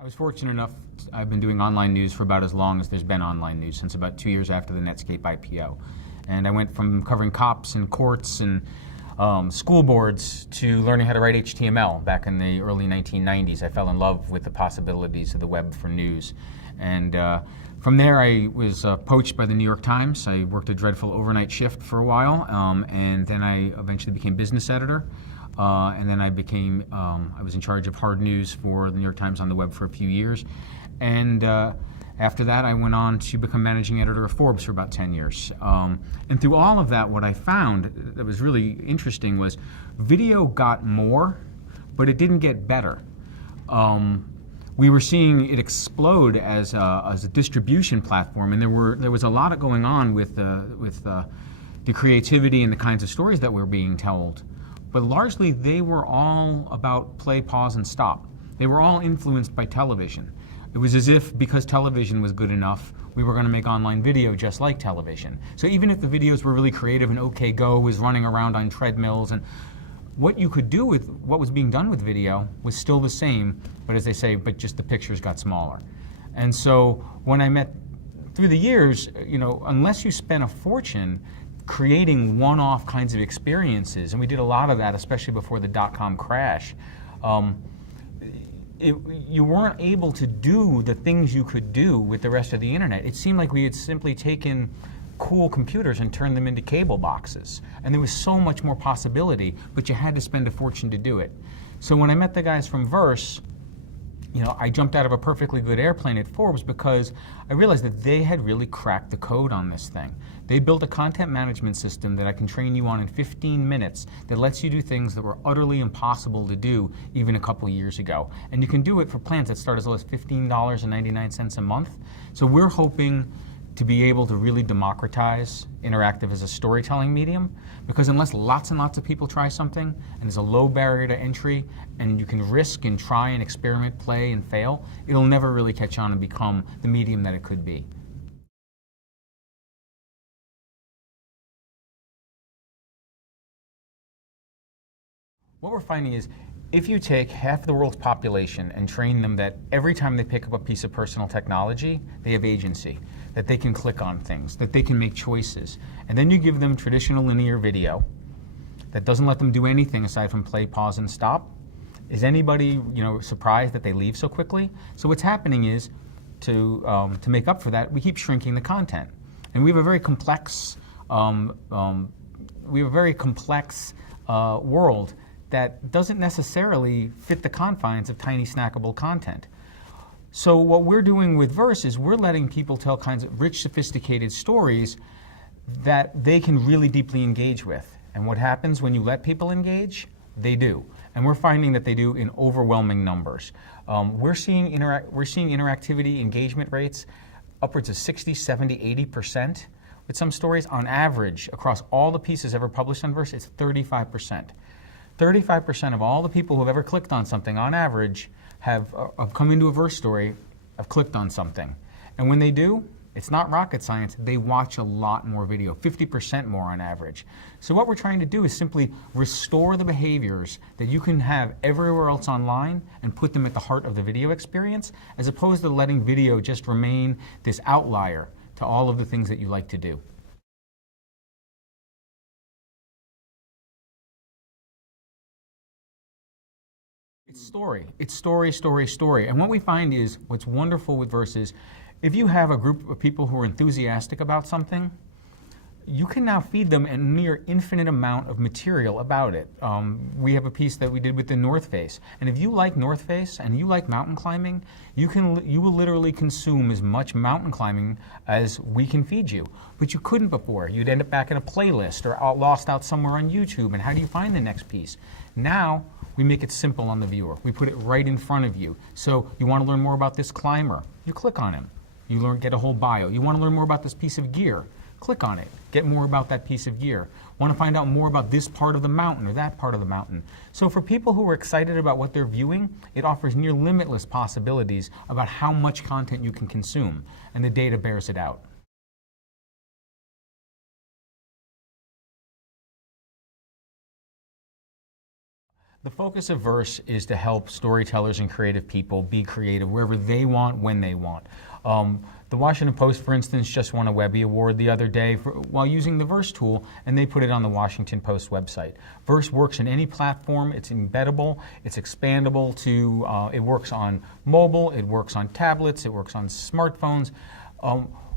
I was fortunate enough, I've been doing online news for about as long as there's been online news, since about 2 years after the Netscape IPO. And I went from covering cops and courts and school boards to learning how to write HTML back in the early 1990s. I fell in love with the possibilities of the web for news. And from there, I was poached by the New York Times. I worked a dreadful overnight shift for a while, and then I eventually became business editor. And then I was in charge of hard news for the New York Times on the web for a few years. And after that, I went on to become managing editor of Forbes for about 10 years. And through all of that, what I found that was really interesting was video got more, but it didn't get better. We were seeing it explode as a distribution platform, and there was a lot going on with the creativity and the kinds of stories that were being told. But largely, they were all about play, pause, and stop. They were all influenced by television. It was as if, because television was good enough, we were going to make online video just like television. So even if the videos were really creative and OK Go was running around on treadmills, and what you could do with what was being done with video was still the same, but as they say, but just the pictures got smaller. And so when I met, through the years, unless you spent a fortune creating one-off kinds of experiences, and we did a lot of that, especially before the dot-com crash, you weren't able to do the things you could do with the rest of the internet. It seemed like we had simply taken cool computers and turned them into cable boxes. And there was so much more possibility, but you had to spend a fortune to do it. So when I met the guys from Verse, I jumped out of a perfectly good airplane at Forbes because I realized that they had really cracked the code on this thing. They built a content management system that I can train you on in 15 minutes that lets you do things that were utterly impossible to do even a couple years ago. And you can do it for plans that start as low as $15.99 a month. So we're hoping to be able to really democratize interactive as a storytelling medium, because unless lots and lots of people try something, and there's a low barrier to entry, and you can risk and try and experiment, play and fail, it'll never really catch on and become the medium that it could be. What we're finding is, if you take half the world's population and train them that every time they pick up a piece of personal technology, they have agency, that they can click on things, that they can make choices, and then you give them traditional linear video that doesn't let them do anything aside from play, pause, and stop, is anybody surprised that they leave so quickly? So what's happening is, to make up for that, we keep shrinking the content, and we have a very complex world that doesn't necessarily fit the confines of tiny snackable content. So what we're doing with Verse is we're letting people tell kinds of rich, sophisticated stories that they can really deeply engage with. And what happens when you let people engage? They do. And we're finding that they do in overwhelming numbers. We're seeing interactivity engagement rates upwards of 60, 70, 80%. With some stories, on average, across all the pieces ever published on Verse, it's 35%. 35% of all the people who have ever clicked on something, on average, have come into a Verse story, have clicked on something. And when they do, it's not rocket science, they watch a lot more video, 50% more on average. So what we're trying to do is simply restore the behaviors that you can have everywhere else online and put them at the heart of the video experience, as opposed to letting video just remain this outlier to all of the things that you like to do. It's story. It's story, story, story. And what we find is, what's wonderful with Verse is, if you have a group of people who are enthusiastic about something, you can now feed them a near infinite amount of material about it. We have a piece that we did with the North Face. And if you like North Face and you like mountain climbing, you will literally consume as much mountain climbing as we can feed you. But you couldn't before. You'd end up back in a playlist or lost out somewhere on YouTube. And how do you find the next piece? Now, we make it simple on the viewer. We put it right in front of you. So you want to learn more about this climber, you click on him. You get a whole bio. You want to learn more about this piece of gear, click on it. Get more about that piece of gear. Want to find out more about this part of the mountain or that part of the mountain. So for people who are excited about what they're viewing, it offers near limitless possibilities about how much content you can consume, and the data bears it out. The focus of Verse is to help storytellers and creative people be creative wherever they want, when they want. The Washington Post, for instance, just won a Webby Award the other day while using the Verse tool, and they put it on the Washington Post website. Verse works in any platform. It's embeddable. It's expandable to. It works on mobile. It works on tablets. It works on smartphones.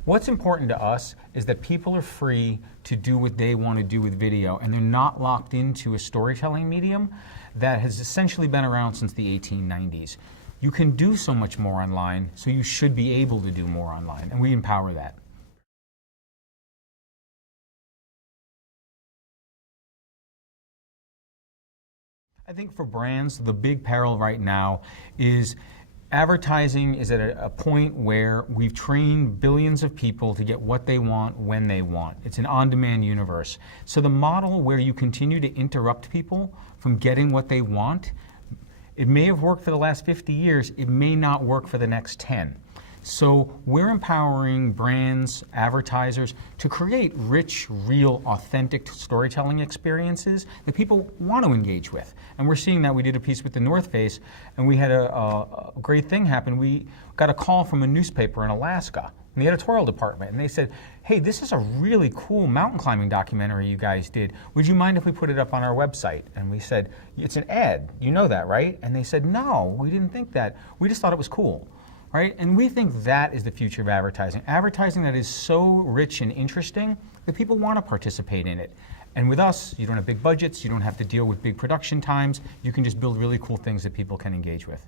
What's important to us is that people are free to do what they want to do with video, and they're not locked into a storytelling medium that has essentially been around since the 1890s. You can do so much more online, so you should be able to do more online, and we empower that. I think for brands, the big peril right now is advertising is at a point where we've trained billions of people to get what they want when they want. It's an on-demand universe. So the model where you continue to interrupt people from getting what they want, it may have worked for the last 50 years, it may not work for the next 10. So we're empowering brands, advertisers to create rich, real, authentic storytelling experiences that people want to engage with. And we're seeing that. We did a piece with the North Face, and we had a great thing happen. We got a call from a newspaper in Alaska, in the editorial department, and they said, hey, this is a really cool mountain climbing documentary you guys did. Would you mind if we put it up on our website? And we said, it's an ad. You know that, right? And they said, no, we didn't think that. We just thought it was cool. Right? And we think that is the future of advertising. Advertising that is so rich and interesting that people want to participate in it. And with us, you don't have big budgets, you don't have to deal with big production times, you can just build really cool things that people can engage with.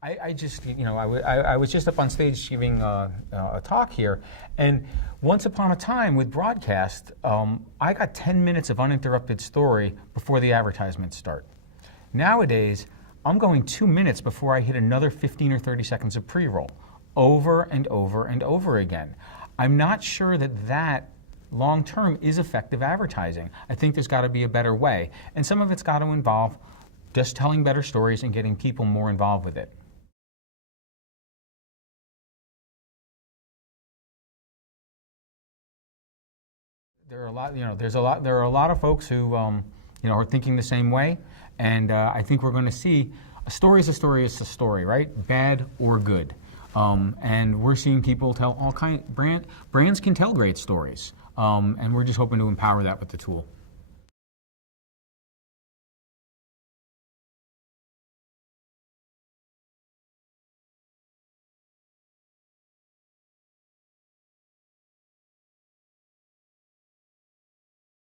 I was just up on stage giving a talk here, and once upon a time with broadcast, I got 10 minutes of uninterrupted story before the advertisements start. Nowadays, I'm going 2 minutes before I hit another 15 or 30 seconds of pre-roll, over and over and over again. I'm not sure that long-term is effective advertising. I think there's got to be a better way, and some of it's got to involve just telling better stories and getting people more involved with it. There are a lot of folks who, are thinking the same way, and I think we're going to see a story is a story is a story, right? Bad or good, and we're seeing people tell brands can tell great stories, and we're just hoping to empower that with the tool.